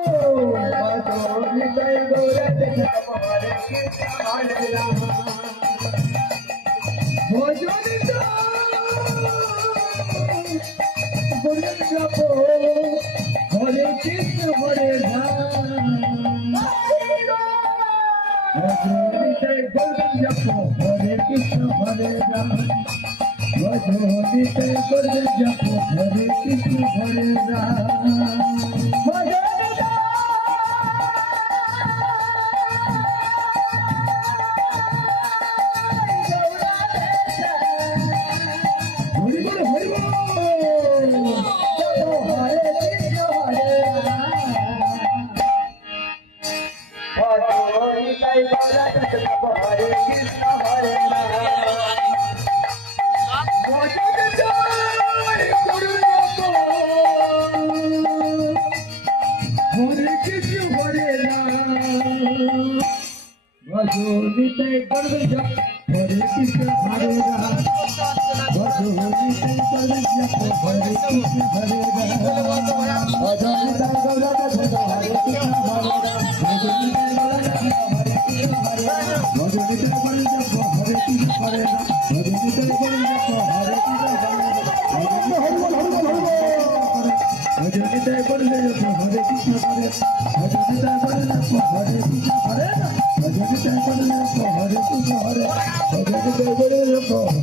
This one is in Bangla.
হরে কৃষ্ণ হরে রাম হরে কৃষ্ণ হরে রাম ভজনিতে করবে জপ হরে কৃষ্ণ হরে রাম ভজনিতে করবে জপ হরে কৃষ্ণ হরে রাম ভজনিতে করবে জপ হরে কৃষ্ণ হরে রাম ভজনিতে গৌরা হরে কৃষ্ণ হরে রাম ভজনিতে করবে জপ হরে কৃষ্ণ হরে রাম ভজনিতে করবে জপ হরে কৃষ্ণ ভজনিতে করবে জপ হরে কৃষ্ণ হরে ভজনিতে করবে জপ হরে কৃষ্ণ হরে ভজনিতে করবে জপ হরে কৃষ্ণ হরে ভজনিতে করবে জপ